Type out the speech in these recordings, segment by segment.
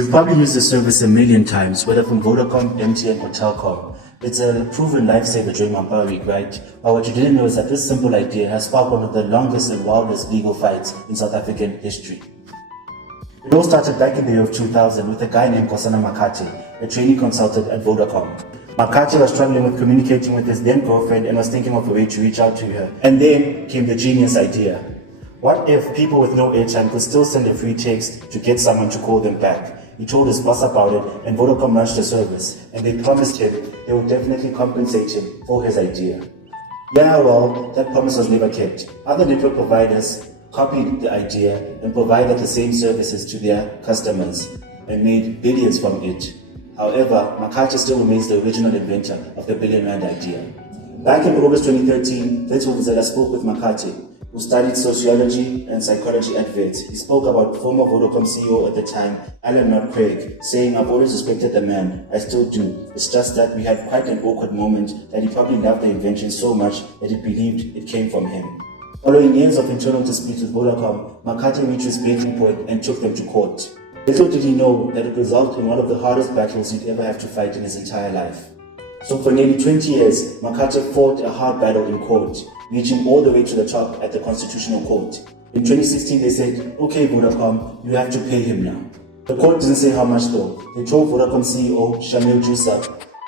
You've probably used the service a million times, whether from Vodacom, MTN, or Telkom. It's a proven lifesaver during Mampara Week, right? But what you didn't know is that this simple idea has sparked one of the longest and wildest legal fights in South African history. It all started back in the year of 2000 with a guy named Nkosana Makate, a trainee consultant at Vodacom. Makate was struggling with communicating with his then girlfriend and was thinking of a way to reach out to her. And then came the genius idea. What if people with no airtime could still send a free text to get someone to call them back? He told his boss about it, and Vodacom launched the service, and they promised him they would definitely compensate him for his idea. Yeah, well, that promise was never kept. Other network providers copied the idea and provided the same services to their customers and made billions from it. However, Makate still remains the original inventor of the billion-rand idea. Back in August 2013, Wits Vuvuzela spoke with Makate, who studied sociology and psychology at Wits. He spoke about former Vodacom CEO at the time, Alan Craig, saying, "I've always respected the man, I still do. It's just that we had quite an awkward moment that he probably loved the invention so much that he believed it came from him." Following years of internal disputes with Vodacom, Makate reached his breaking point and took them to court. Little did he know that it resulted in one of the hardest battles he'd ever have to fight in his entire life. So for nearly 20 years, Makate fought a hard battle in court, reaching all the way to the top at the Constitutional Court. In 2016, they said, "Okay, Vodacom, you have to pay him now." The court didn't say how much though. They told Vodacom CEO Shamil Jusa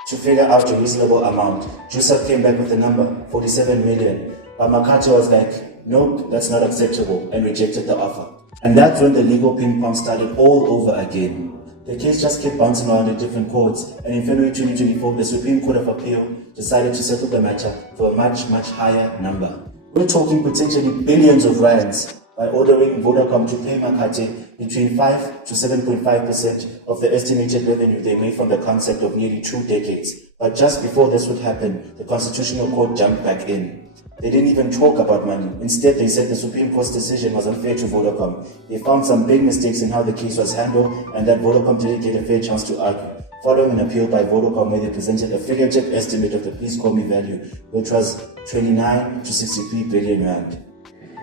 to figure out a reasonable amount. Jusa came back with the number 47 million. But Makate was like, "Nope, that's not acceptable," and rejected the offer. And that's when the legal ping pong started all over again. The case just kept bouncing around in different courts, and in February 2024, the Supreme Court of Appeal decided to settle the matter for a much, much higher number. We're talking potentially billions of rands by ordering Vodacom to pay Makate between 5 to 7.5% of the estimated revenue they made from the concept of nearly 2 decades. But just before this would happen, the Constitutional Court jumped back in. They didn't even talk about money. Instead, they said the Supreme Court's decision was unfair to Vodacom. They found some big mistakes in how the case was handled and that Vodacom didn't get a fair chance to argue. Following an appeal by Vodacom where they presented a figurative estimate of the please call me value, which was 29 to 63 billion rand.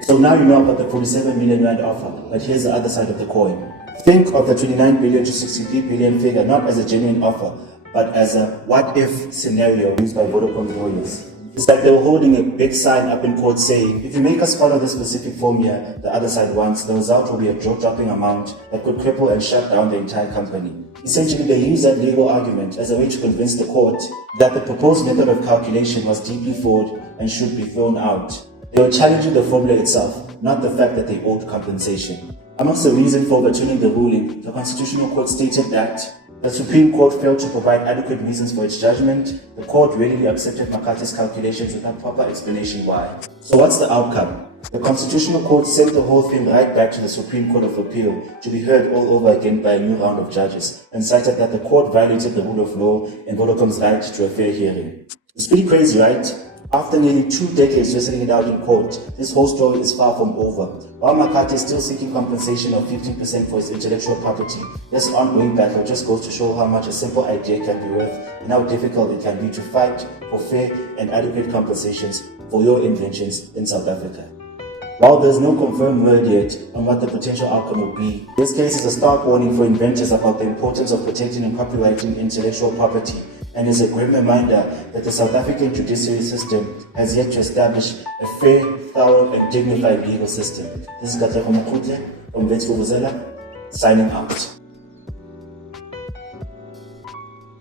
So now you know about the 47 million rand offer, but here's the other side of the coin. Think of the 29 billion to 63 billion figure not as a genuine offer, but as a what-if scenario used by Vodacom's lawyers. It's like they were holding a big sign up in court saying, "If you make us follow this specific formula the other side wants, the result will be a jaw-dropping amount that could cripple and shut down the entire company." Essentially, they used that legal argument as a way to convince the court that the proposed method of calculation was deeply flawed and should be thrown out. They were challenging the formula itself, not the fact that they owed compensation. Amongst the reasons for overturning the ruling, the Constitutional Court stated that the Supreme Court failed to provide adequate reasons for its judgment. The court readily accepted Makate's calculations without proper explanation why. So what's the outcome? The Constitutional Court sent the whole thing right back to the Supreme Court of Appeal to be heard all over again by a new round of judges, and cited that the court violated the rule of law and Vodacom's right to a fair hearing. It's pretty crazy, right? After nearly 2 decades wrestling it out in court, this whole story is far from over. While Makate is still seeking compensation of 15% for his intellectual property, this ongoing battle just goes to show how much a simple idea can be worth and how difficult it can be to fight for fair and adequate compensations for your inventions in South Africa. While there's no confirmed word yet on what the potential outcome will be, this case is a stark warning for inventors about the importance of protecting and copyrighting intellectual property, and is a grim reminder that the South African judiciary system has yet to establish a fair, thorough, and dignified legal system. This is Katlego Makute from Wits Vuvuzela, signing out.